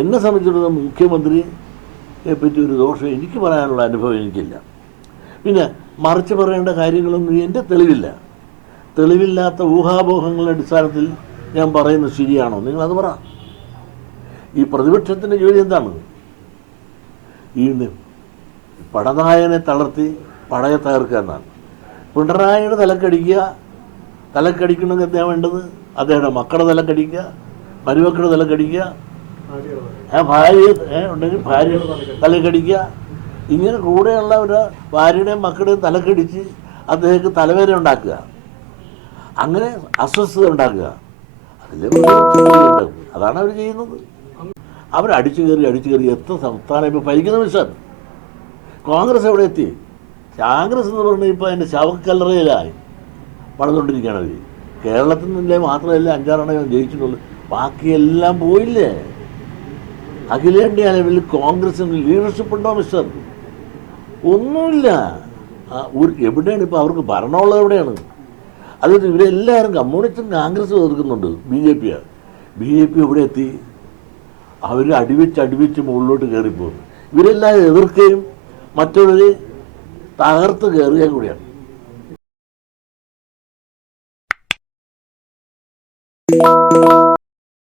എന്നെ സംബന്ധിച്ചിടത്തോളം മുഖ്യമന്ത്രിയെ പറ്റി ഒരു ദോഷം എനിക്ക് പറയാനുള്ള അനുഭവം എനിക്കില്ല. പിന്നെ മറിച്ച് പറയേണ്ട കാര്യങ്ങളൊന്നും എന്റെ തെളിവില്ല. തെളിവില്ലാത്ത ഊഹാപോഹങ്ങളുടെ അടിസ്ഥാനത്തിൽ ഞാൻ പറയുന്നത് ശരിയാണോ? നിങ്ങളത് പറ. ഈ പ്രതിപക്ഷത്തിന്റെ ജോലി എന്താണ്? ഈ പടനായനെ തളർത്തി പടയെ തകർക്കുക എന്നാണ്. പിണറായിയുടെ തലക്കടിക്കുക തലക്കടിക്കണമെങ്കിൽ എന്താ വേണ്ടത്? അദ്ദേഹം മക്കളുടെ തലക്കടിക്കുക മരുമക്കളുടെ തലക്കടിക്കുക ഭാര്യ ഉണ്ടെങ്കിൽ ഭാര്യ തലക്കടിക്കുക. ഇങ്ങനെ കൂടെയുള്ള ഒരു ഭാര്യയുടെയും മക്കളുടെയും തലക്കടിച്ച് അദ്ദേഹത്തിന് തലവേദന ഉണ്ടാക്കുക. അങ്ങനെ അസ്വസ്ഥത ഉണ്ടാക്കുക. അതിൽ അതാണ് അവർ ചെയ്യുന്നത്. അവർ അടിച്ചു കയറി അടിച്ചു കയറി എത്ര സംസ്ഥാനം ഇപ്പോൾ ഭരിക്കുന്ന മിസ്റ്റർ കോൺഗ്രസ് എവിടെ എത്തി? കോൺഗ്രസ് എന്ന് പറഞ്ഞാൽ ഇപ്പോൾ അതിന്റെ ശവക്കല്ലറയിലായി വളർന്നുകൊണ്ടിരിക്കുകയാണ് അവർ കേരളത്തിൽ നിന്നില്ലേ മാത്രമല്ല അഞ്ചാറെണ്ണം ജയിച്ചിട്ടുള്ളൂ. ബാക്കിയെല്ലാം പോയില്ലേ? അഖിലേന്ത്യാ ലെവലിൽ കോൺഗ്രസിന് ലീഡർഷിപ്പ് ഉണ്ടോ മിസ്റ്റർ ഒന്നുമില്ല. ഒരു എവിടെയാണ് ഇപ്പോൾ അവർക്ക് ഭരണമുള്ളത് എവിടെയാണ്? അതായത് ഇവരെല്ലാവരും കമ്മ്യൂണിസ്റ്റും കോൺഗ്രസും എതിർക്കുന്നുണ്ട് B J P B J P എവിടെ എത്തി? അവർ അടിവെച്ച് അടിവെച്ച് മുകളിലോട്ട് കയറിപ്പോകുന്നു. ഇവരെല്ലാം എതിർക്കുകയും മറ്റുള്ളവർ തകർത്ത് കയറുകയും കൂടിയാണ്.